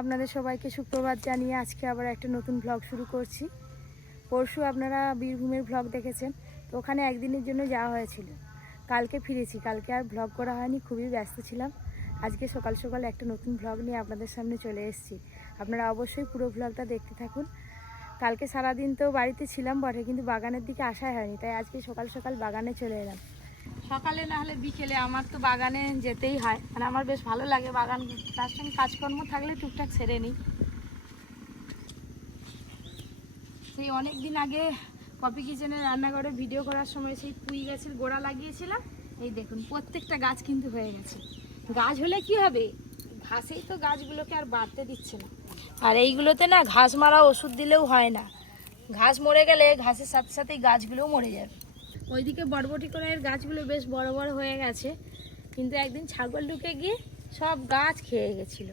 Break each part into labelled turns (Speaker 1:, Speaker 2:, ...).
Speaker 1: আপনাদের সবাইকে সুপ্রভাত জানিয়ে আজকে আবার একটা নতুন ব্লগ শুরু করছি। পরশু আপনারা বীরভূমের ব্লগ দেখেছেন, তো ওখানে একদিনের জন্য যাওয়া হয়েছিল। কালকে ফিরেছি, কালকে আর ব্লগ করা হয়নি, খুবই ব্যস্ত ছিলাম। আজকে সকাল সকাল একটা নতুন ব্লগ নিয়ে আপনাদের সামনে চলে এসেছি। আপনারা অবশ্যই পুরো ব্লগটা দেখতে থাকুন। কালকে সারাদিন তো বাড়িতে ছিলাম বটে, কিন্তু বাগানের দিকে আসাই হয়নি, তাই আজকে সকাল সকাল বাগানে চলে এলাম। সকালে না হলে বিকেলে আমার তো বাগানে যেতেই হয়। মানে আমার বেশ ভালো লাগে বাগান, তার সঙ্গে কাজকর্ম থাকলে টুকটাক সেরে নিই। সেই অনেক দিন আগে কপি কিচেনে রান্নাঘরে ভিডিও করার সময় সেই পুঁই গাছের গোড়া লাগিয়েছিলাম। এই দেখুন, প্রত্যেকটা গাছ কিন্তু হয়ে গেছে। গাছ হলে কি হবে? ঘাসেই তো গাছগুলোকে আর বাড়তে দিচ্ছে না। আর এইগুলোতে না ঘাস মারা ওষুধ দিলেও হয় না। ঘাস মরে গেলে ঘাসের সাথে সাথেই গাছগুলোও মরে যাবে। ওইদিকে বরবটি কলাইয়ের গাছগুলো বেশ বড় বড় হয়ে গেছে, কিন্তু একদিন ছাগল ঢুকে গিয়ে সব গাছ খেয়ে গেছিল।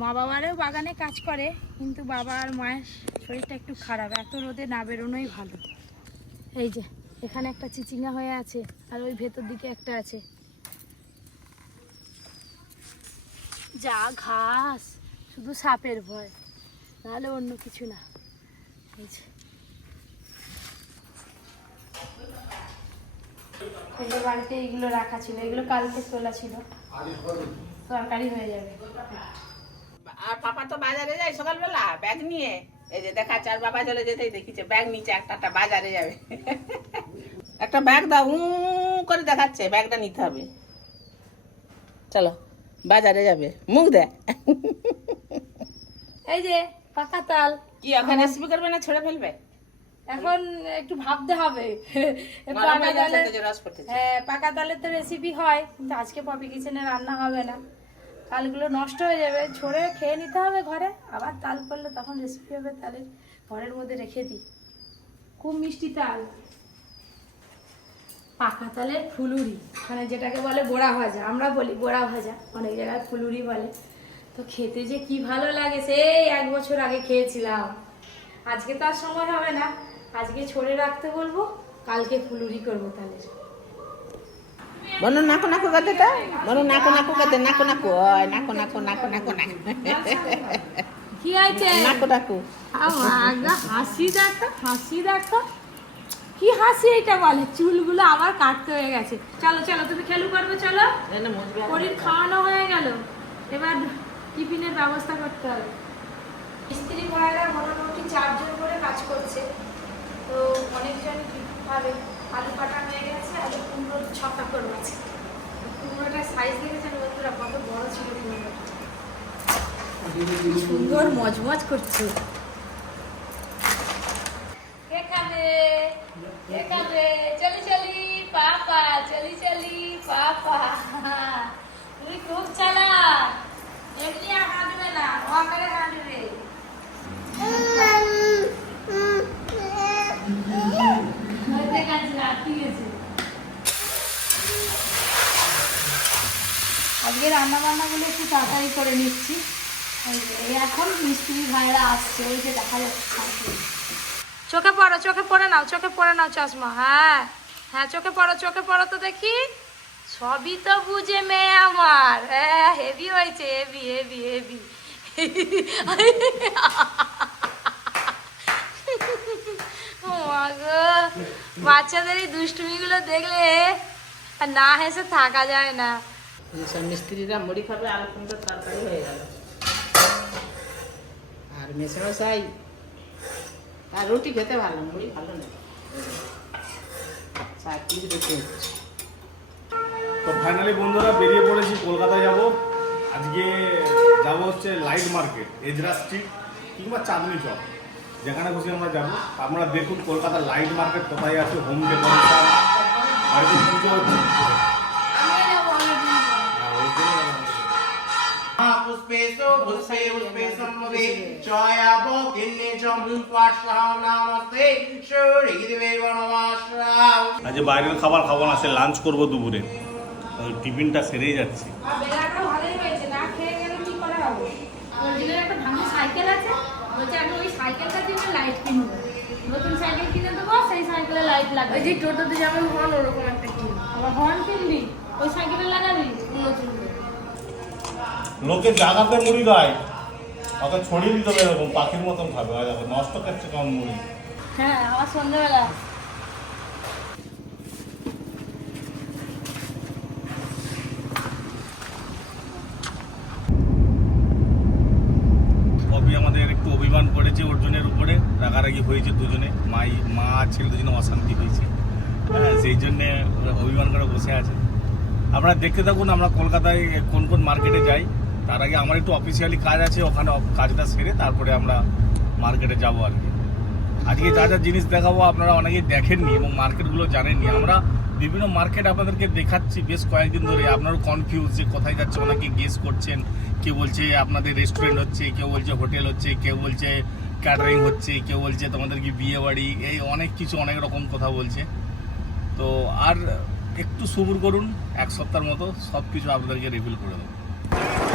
Speaker 1: মা বাবারও বাগানে কাজ করে, কিন্তু বাবা আর মায়ের শরীরটা একটু খারাপ, এত রোদে না বেরোনোই ভালো। এই যে, এখানে একটা চিচিঙ্গা হয়ে আছে, আর ওই ভেতর দিকে একটা আছে। যা ঘাস, শুধু সাপের ভয়, নাহলে অন্য কিছু না। এই যে। এগুলো বাড়িতে এইগুলো রাখা ছিল এগুলো কালকে তোলা ছিল। তরকারি হয়ে যাবে।
Speaker 2: আর পাপা তো বাজারে যায় সকালবেলা ব্যাগ নিয়ে। এই যে দেখা চার বাবা চলে যেতেই দেখিছে ব্যাগ নিচে একটা একটা বাজারে যাবে। একটা ব্যাগ দাও উ করে দেখাচ্ছে ব্যাগটা নিতে হবে। চলো বাজারে যাবে। মুখ দে
Speaker 1: এই যে পাকা তাল।
Speaker 2: কি ওখানে করবে না ছড়ে ফেলবে?
Speaker 1: এখন একটু ভাবতে হবে। পাকা
Speaker 2: হয়ে
Speaker 1: তালের হ্যাঁ পাকা তালের তো রেসিপি হয় কিন্তু আজকে পপি কিচেনে রান্না হবে না। তালগুলো নষ্ট হয়ে যাবে ছড়ে খেয়ে নিতে হবে ঘরে আবার তাল করলে তখন রেসিপি হবে তালের ঘরের মধ্যে রেখে দিই। খুব মিষ্টি তাল। পাকা তালের ফুলুরি মানে যেটাকে বলে বোড়া ভাজা আমরা বলি বোড়া ভাজা অনেক জায়গায় ফুলুরি বলে। তো খেতে যে কি ভালো লাগে সেই এক বছর আগে খেয়েছিলাম। আজকে তো আর সময় হবে না। আজকে ছড়ে রাখতে বলব কালকে ফুলুরি করব তাহলে।
Speaker 2: বনু নাকো নাকো করতে তো। বনু নাকো নাকো করতে নাকো নাকো ওই নাকো নাকো নাকো নাকো নাকো।
Speaker 1: কি আছে
Speaker 2: নাকো নাকো।
Speaker 1: আগা হাসি দেখো হাসি দেখো। কি হাসি এটা বলে? চুলগুলো আবার কাটতে হয়ে গেছে। চলো চলো তুমি খেলু করবে চলো। শরীর খাওয়ানো হয়ে গেল। এবার টিফিনের ব্যবস্থা করতে হবে। স্ত্রী ভাইরা মোটামুটি চারজন করে কাজ করছে। তো অনেকজন ভাবে আলু কাটা হয়ে গেছে, আলু কুমড়োর ছক্কা করব আছে। কুমড়োটার সাইজ দেখেছেন বন্ধুরা? কত বড় ছিল সুন্দর মজমজ করছে। কে খাবে? চলি চলি, পাপা, চলি চলি, পাপা তুই খুব চালা এমনি আর হাঁটবে না ও করে হাঁটবে ওই দেখ আজ রাত্রি গেছে আজকে রান্না বান্নাগুলো একটু তাড়াতাড়ি করে নিচ্ছি। এই এই এখন মিস্ত্রি ভাইরা আসছে ওই যে দেখা যাচ্ছে চোখে পড়ো, চোখে পড়ে নাও, চোখে পড়ে নাও চশমা হ্যাঁ। হ্যাঁ চোখে পড়ো চোখে পড়ো তো দেখি। সবই তো বুঝে মেয়ে আমার। হ্যাঁ হেভি হয়েছে হেভি হেভি হেভি বাচ্চাদের এই দুষ্টুমিগুলো দেখলে না হেসে থাকা যায় না।
Speaker 2: সব মিস্ত্রিরা মুড়ি খাবে আলু কুমড়োর তরকারি হয়ে গেল। আর মেশামশাই আর রুটি খেতে ভালো মুড়ি ভালো না। পিস রুটি হচ্ছে।
Speaker 3: তো ফাইনালি বন্ধুরা বেরিয়ে পড়েছি, কলকাতায় যাব। আজকে যাব হচ্ছে লাইট মার্কেট, এজরা স্ট্রিট কিংবা চাঁদনি চক। যেখানে খুশি আমরা যাব। আপনারা দেখুন কলকাতার লাইট মার্কেট কোথায় আছে হোম ডেকোরেশন বাড়িতে পুজো হচ্ছে।
Speaker 4: पुष्पेशो पुष्पे पुष्पे सम्भवे छायाभो किन्ने च मुक्वाश्रः नामस्ते शरीरदेव नमाश्रः
Speaker 3: আজ বাইরের খাবার খাবো না সে লাঞ্চ করবো দুপুরে ওই টিফিনটা সেরেই যাচ্ছে
Speaker 1: আর বেলাটা ভালোই হয়েছে না খেয়ে গেলে কি করে হবে অরিজিনাল একটা ভাঙা সাইকেল আছে বলছে আমি ওই সাইকেলটার জন্য লাইট কিনবো নতুন সাইকেল কিনে দেবো সেই সাইকেলে লাইট লাগবে ওই যে টোটোতে যেমন হর্ন ওরকম একটা কিনবো আবার হর্ন কিনবি ওই সাইকেলে লাগাবি নতুন
Speaker 3: লোকে জাগাতে মুড়ি গায় ওকে ছড়িয়ে দিতে হবে এরকম পাখির মতন খাবে। আর দেখো নষ্ট করছে কেমন মুড়ি।
Speaker 1: হ্যাঁ আমার সন্ধ্যাবেলা।
Speaker 3: কবি আমাদের একটু অভিমান করেছে অর্জুনের উপরে। রাগারাগি হয়েছে দুজনে। মাই মা ছেলে দুজনে অশান্তি হয়েছে। হ্যাঁ সেই জন্যে অভিমান করে বসে আছে। আপনারা দেখতে থাকুন আমরা কলকাতায় কোন কোন মার্কেটে যাই। তার আগে আমার একটু অফিসিয়ালি কাজ আছে, ওখানে কাজটা সেরে তারপরে আমরা মার্কেটে যাব আর কি। আজকে যা যা জিনিস দেখাবো আপনারা অনেকেই দেখেননি এবং মার্কেটগুলো জানেননি। আমরা বিভিন্ন মার্কেট আপনাদেরকে দেখাচ্ছি বেশ কয়েকদিন ধরে। আপনারও কনফিউজ যে কোথায় যাচ্ছে, অনেকে গেস করছেন। কেউ বলছে আপনাদের রেস্টুরেন্ট হচ্ছে, কেউ বলছে হোটেল হচ্ছে, কেউ বলছে ক্যাটারিং হচ্ছে, কেউ বলছে তোমাদের কি বিয়ে বাড়ি, এই অনেক কিছু, অনেক রকম কথা বলছে। তো আর একটু সবুর করুন, এক সপ্তাহের মতো সব কিছু আপনাদেরকে রিভিল করে দেবো।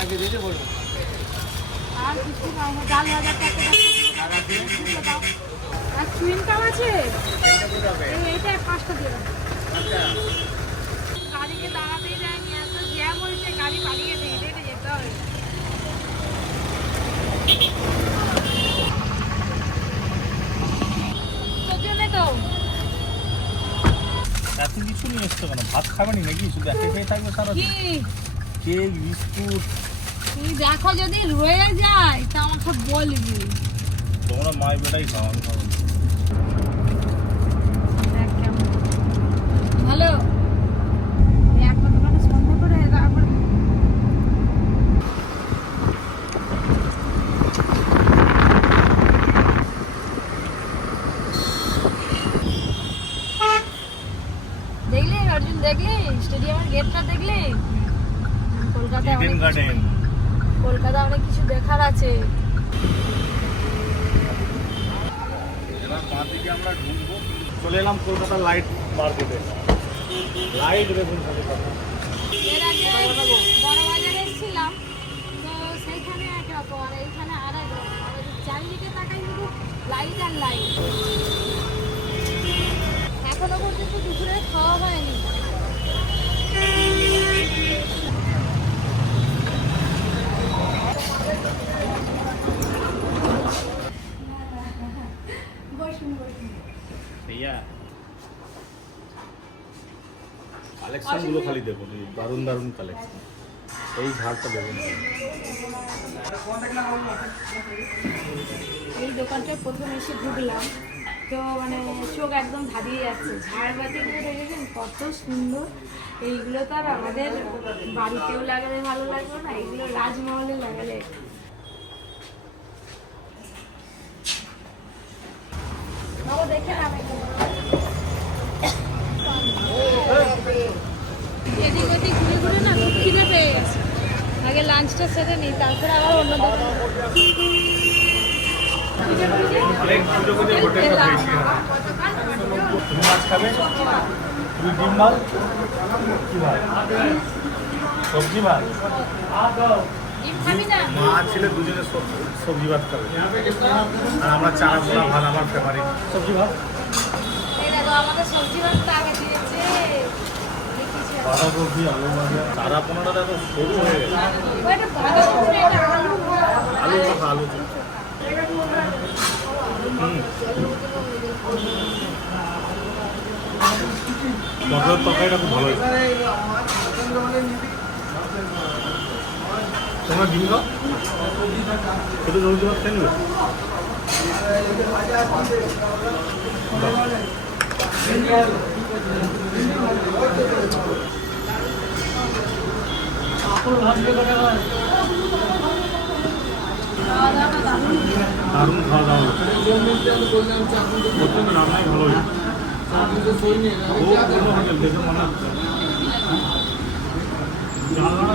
Speaker 4: আগে দিতে বলুন
Speaker 1: আর কিছু নাও ডাল ভাজা টাকা দাও আর চুইন কাম আছে? এইটা পাঁচটা দিয়ে গাড়িকে দাঁড়াতেই যায়নি এত জ্যাম হয়েছে গাড়ি পালিয়ে গেছে হেঁটে হেঁটে যেতে হবে। তোর তো।
Speaker 3: এত কিছু নিয়ে এসছো কেন? ভাত খাবেনি নাকি? শুধু একে খেয়ে থাকবে সারা
Speaker 1: কি?
Speaker 3: Cake biscuit?
Speaker 1: তুমি দেখো যদি রয়ে যায় তা আমাকে বলবি
Speaker 3: তোমরা মাই বেটাই খাও আমি খাব। না।
Speaker 1: দেখ কেমন ভালো এই একটা দোকানে সন্ধ্যা করে তারপর দেখলি অর্জুন দেখলি স্টেডিয়ামের গেটটা দেখলি কলকাতায় অনেক কিছু
Speaker 3: গার্ডেন।
Speaker 1: কলকাতা অনেক কিছু দেখার আছে।
Speaker 3: আমরা ঢুকবো। চলে এলাম কলকাতা লাইট মার্কেটে। লাইট দেখুন
Speaker 1: এর আগে বড় বাজারে এসেছিলাম তো সেইখানে একরকম আর এইখানে আর এক রকম। চারিদিকে তাকাই শুধু লাইট আর লাইট। এখনও পর্যন্ত দুপুরে খাওয়া হয়নি।
Speaker 3: কালেকশনগুলো খালি এই দারুণ দারুণ কালেকশন এই ঝাড়টা দেখুন।
Speaker 1: এই দোকানটায় প্রথম এসে ঢুকলাম। তো মানে চোখ একদম ধারিয়ে যাচ্ছে। ঝাড়বাতিগুলো দেখেছেন? কত সুন্দর। এইগুলো তো আর আমাদের বাড়িতেও লাগালে ভালো লাগবে না। এইগুলো রাজমহলে লাগালে বাবা দেখে নাম এদিক ওদিক ঘুরে ঘুরে না খুব খিদে পেয়ে গেছে আগে লাঞ্চটা সেরে নিই তারপরে আবার অন্য দোকানে
Speaker 3: অনেক পুজো পুজো হোটেলটা পেয়েছি তুমি মাছ খাবে তুমি ডিম ভাত কি ভাত সবজি ভাত
Speaker 1: ডিম খাবি না
Speaker 3: ছেলে দুজনে সবজি ভাত খাবে। আর আমরা চারা পোলা ভাত আমার ফেভারিট সবজি ভাত?
Speaker 1: এই দেখো আমাদের সবজি ভাতটা আগে দিয়েছে। দেখিস
Speaker 3: বাঁধাকপি আলু ভাজা। চারা পোনাটা দেখো সরু হয়ে গেছে।
Speaker 1: আলু ভাজা।
Speaker 3: আলু পটলের তরকারিটা খুব ভালো হয়েছে। তোমরা ডিম খাও। শুধু রোজ ভাত খেয়ে নেবে। দারুণ খাওয়া দাওয়া। প্রত্যেক রান্নাই ভালো ও কোনো দেখে মনে হচ্ছে। জানলা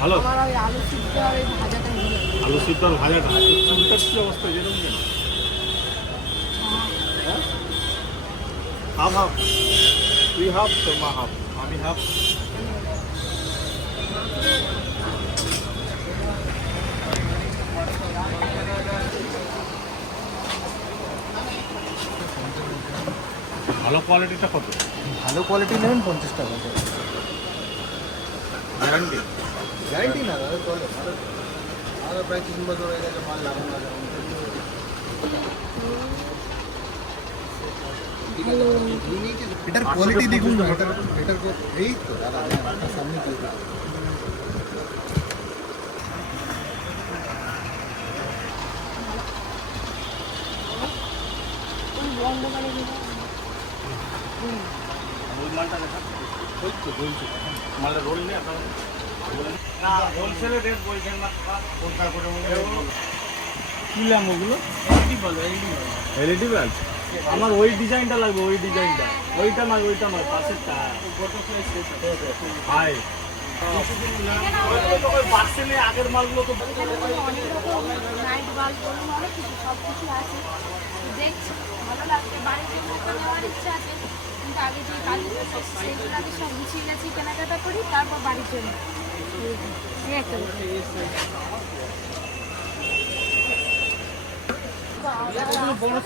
Speaker 3: ভালো?
Speaker 1: আমার ওই আলু সিদ্ধ আর ওই ভাজাটা
Speaker 3: আলু সিদ্ধ আর ভাজাটা চুলটার কি অবস্থা? যেরকম কেন হাফ হাফ। তুই হাফ তোর মা হাফ। আমি হাফ। ভালো কোয়ালিটিটা কত?
Speaker 5: ভালো কোয়ালিটি নেবেন পঞ্চাশ টাকা
Speaker 3: গ্যারান্টি
Speaker 5: গ্যারান্টি না দাদা চলে আরও প্রায় তিন বছর হয়ে গেছে মাল লাগানো লাগানো এটার কোয়ালিটি দেখুন না এটার এটার এই তো দাদা সামনে চলবে
Speaker 3: ওই মালটা দেখা। বলছো। মালটা রোল নেই আপনার না হোলসেলে রেট বলছেন না কোনটা করে কি লাম ওগুলো? এলইডি বাল্ব আমার ওই ডিজাইনটা লাগবে ওই ডিজাইনটা। ওইটা নয় ওইটা নয় পাশেরটা। হাই আগের মালগুলো তো
Speaker 1: নাইট বাল্ব অনেক কিছু সব কিছু আছে দেখছি ভালো লাগছে বাড়ির জন্য ইচ্ছা আছে কিন্তু আগে যে কাজগুলো সেইগুলো আগে সব গুছিয়ে গেছি কেনাকাটা করি তারপর বাড়ির জন্য।
Speaker 4: বড়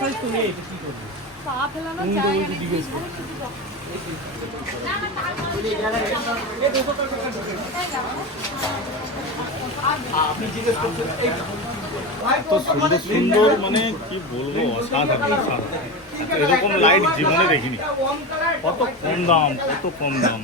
Speaker 3: সুন্দর সুন্দর মানে কি বলব, অসাধারণ এরকম লাইট জীবনে দেখিনি। কত কম দাম, কত কম দাম।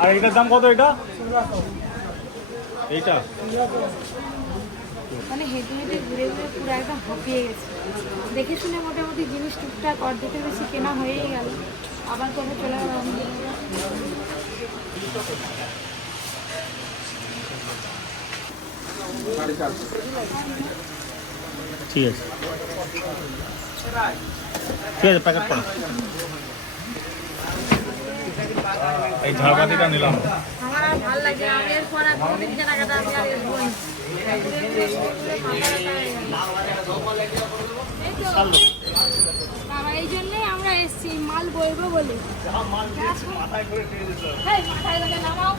Speaker 3: আর এটার দাম কত এটা? এইটা?
Speaker 1: মানে হেঁটে হেঁটে ঘুরে ঘুরে পুরো একদম হাঁপিয়ে গেছে। দেখে শুনে মোটামুটি জিনিস টুকটাক অর্ধেকের বেশি কেনা হয়েই গেল। আবার কবে চলে গেল
Speaker 3: ঠিক আছে ঠিক আছে প্যাকেট করো এই ঝাড়বাতিটা নিলাম
Speaker 1: আমার আর ভালো লাগে আমি এরপর আর কোনোদিন কেনাকাটা আমি আর এসবো না। হয়ে। এই বাবা, এই জন্যই আমরা এসছি মাল বলব বলে
Speaker 3: মাথায় করে টেনে দিতে হবে
Speaker 1: মাথায় নামাও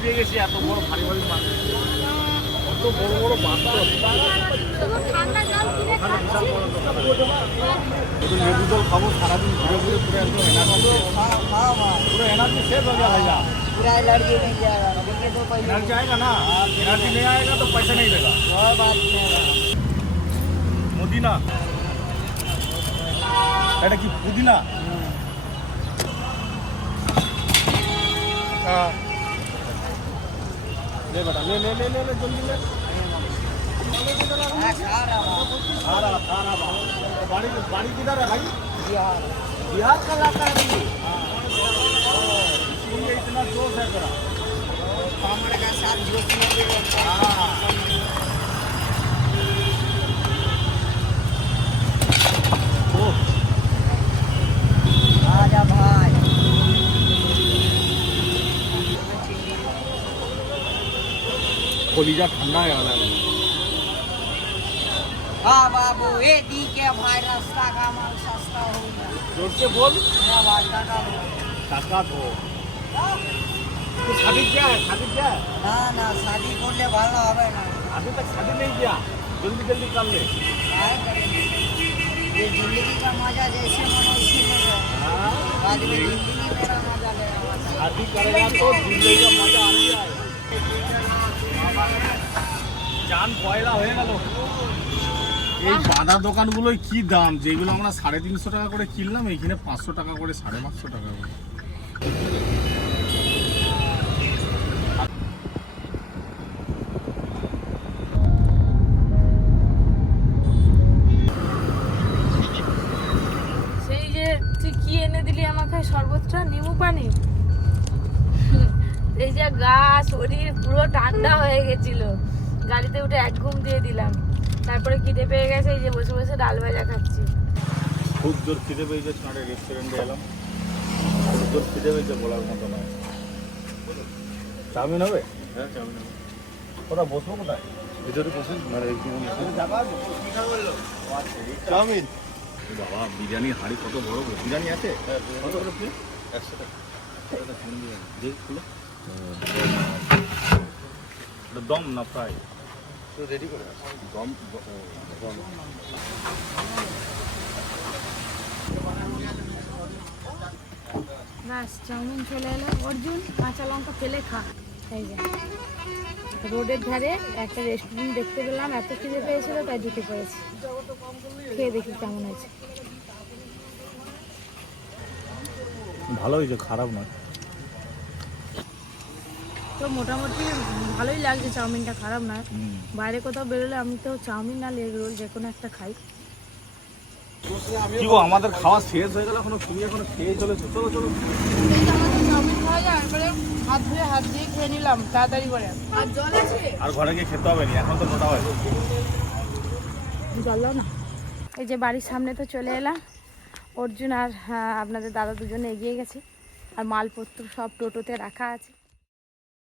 Speaker 3: হাঁপিয়ে গেছি এত বড় ভারী ভারী মাছ কত বড় বড় মাছ
Speaker 1: শুধু ঠান্ডা জল কিনে খাচ্ছি
Speaker 3: শুধু লেবু জল খাবো সারাদিন ঘুরে ঘুরে পুরো একদম এনার্জি পুরো এনার্জি শেষ हो गया भैया
Speaker 6: पूरा एलर्जी नहीं जाएगा देखिए तो पहले
Speaker 3: एनर्जी आएगा ना एनर्जी नहीं आएगा तो पैसा नहीं देगा
Speaker 6: वह बात नहीं है
Speaker 3: পুদিনা এটা কি পুদিনা ले बेटा ले ले ले ले ले जल्दी ले।
Speaker 6: हूँ
Speaker 3: आ रहा आ रहा बाड़ी बाड़ी किधर है भाई?
Speaker 6: बिहार
Speaker 3: बिहार का इलाका है भाई। इसलिए इतना जोश है तेरा।
Speaker 6: का साथ जोश हाँ।
Speaker 3: कलीजा ठंडा है अलग
Speaker 6: हाँ बाबू ये दी के भाई रास्ता का माल सस्ता हो
Speaker 3: ज़ोर से बोल।
Speaker 6: ताकत
Speaker 3: हो। हाँ। तो शादी क्या है? शादी क्या
Speaker 6: ना ना शादी कर ले भाला ना।
Speaker 3: अभी तक शादी नहीं किया। जल्दी जल्दी कर ले।
Speaker 6: हाँ, ये ज़िंदगी का मज़ा जैसे मनो इसी में है।
Speaker 3: हाँ।
Speaker 6: आज में ज़िंदगी मेरा मज़ा गया
Speaker 3: शादी करेगा तो ज़िंदगी का मज़ा आ गया চান পয়লা হয়ে গেল। এই বাঁধা দোকানগুলোয় কি দাম? যেগুলো আমরা সাড়ে তিনশো টাকা করে কিনলাম, এইখানে পাঁচশো টাকা করে, সাড়ে পাঁচশো টাকা করে।
Speaker 1: সেই যে তুই কি এনে দিলি আমাকে শরবতটা নিমু পানি? এই যে গা শরীর পুরো ঠান্ডা হয়ে গেছিল। গাড়িতে উঠে এক ঘুম দিয়ে দিলাম। তারপরে খিদে পেয়ে গেছে এই যে বসে বসে ডাল ভাজা খাচ্ছি।
Speaker 3: খুব জোর খিদে পেয়েছে ছাড়ে রেস্টুরেন্টে এলাম। খুব জোর খিদে পেয়েছে বলার মতো নয়। চাউমিন হবে? হ্যাঁ চাউমিন হবে। ওরা বসবো কোথায়? ভিতরে বসে মানে চাউমিন। বাবা বিরিয়ানি হাঁড়ি কত বড় বিরিয়ানি আছে? কত বড় প্লেট একশো টাকা। খুলো। দম না ফ্রাই রেডি করে দম দম
Speaker 1: ব্যাস চাউমিন চলে এলো। অর্জুন কাঁচা লঙ্কা ফেলে খা। এই যে রোডের ধারে একটা রেস্টুরেন্ট দেখতে পেলাম। এত খিদে পেয়েছিল তাই ঢুকে পড়েছি। খেয়ে দেখি কেমন হয়েছে।
Speaker 3: ভালো হয়েছে খারাপ নয়।
Speaker 1: তো মোটামুটি ভালোই লাগছে চাউমিনটা খারাপ না বাইরে কোথাও বেরোলে আমি তো চাউমিন না লেগ রোল যে কোনো একটা খাই।
Speaker 3: কি গো আমাদের খাওয়া শেষ হয়ে গেল এখনও? তুমি এখনও খেয়ে চলেছো? চলো চলো।
Speaker 1: চাউমিন খাওয়া যায় এরপরে হাত ধুয়ে হাত দিয়ে খেয়ে নিলাম তাড়াতাড়ি করে। আর জল আছে?
Speaker 3: আর ঘরে গিয়ে খেতে হবে না এখন তো মোটা হয়
Speaker 1: জল না। এই যে বাড়ির সামনে তো চলে এলাম অর্জুন আর হ্যাঁ, আপনাদের দাদা দুজনে এগিয়ে গেছে। আর মালপত্র সব টোটোতে রাখা আছে।